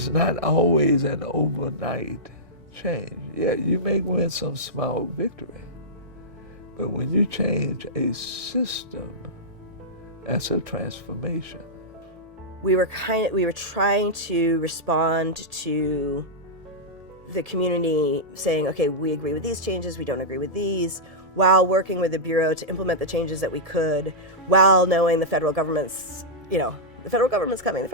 it's not always an overnight change. Yeah, you may win some small victory, but when you change a system, that's a transformation. We were trying to respond to the community saying, okay, we agree with these changes, we don't agree with these, while working with the Bureau to implement the changes that we could, while knowing the federal government's, the federal government's coming,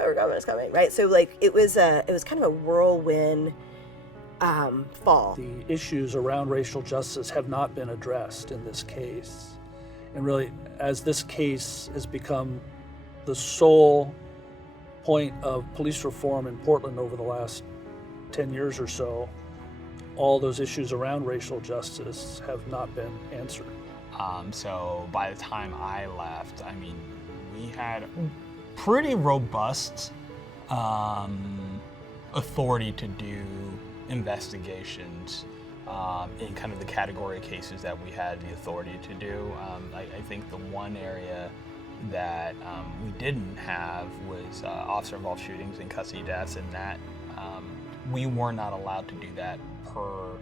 right? So like it was kind of a whirlwind fall. The issues around racial justice have not been addressed in this case. And really, as this case has become the sole point of police reform in Portland over the last 10 years or so, all those issues around racial justice have not been answered. So by the time I left, I mean, we had pretty robust authority to do investigations in kind of the category of cases that we had the authority to do. I think the one area that we didn't have was officer-involved shootings and custody deaths, and that we were not allowed to do that per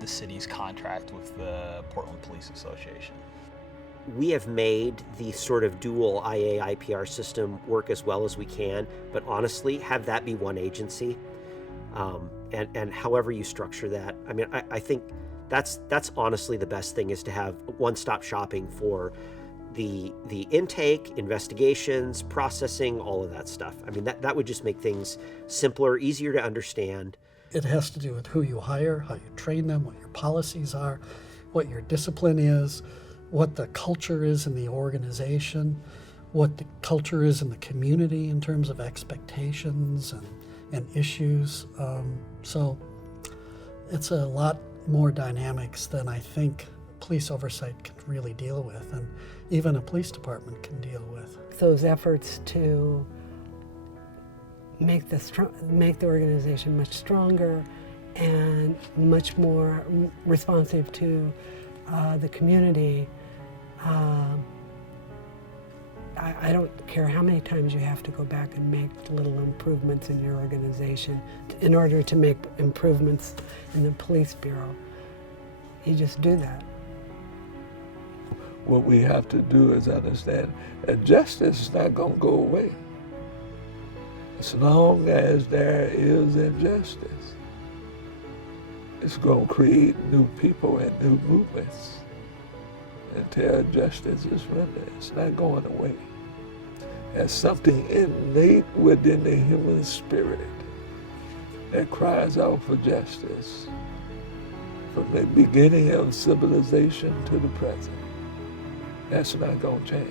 the city's contract with the Portland Police Association. We have made the sort of dual IA IPR system work as well as we can, but honestly, have that be one agency. And however you structure that, I mean, I think that's honestly the best thing, is to have one-stop shopping for the intake, investigations, processing, all of that stuff. I mean, that would just make things simpler, easier to understand. It has to do with who you hire, how you train them, what your policies are, what your discipline is, what the culture is in the organization, what the culture is in the community in terms of expectations and issues. So it's a lot more dynamics than I think police oversight can really deal with, and even a police department can deal with. Those efforts to make the organization much stronger and much more responsive to the community. I don't care how many times you have to go back and make little improvements in your organization in order to make improvements in the police bureau. You just do that. What we have to do is understand that justice is not going to go away. As long as there is injustice, it's going to create new people and new movements until justice is rendered. It's not going away. There's something innate within the human spirit that cries out for justice from the beginning of civilization to the present. That's not going to change.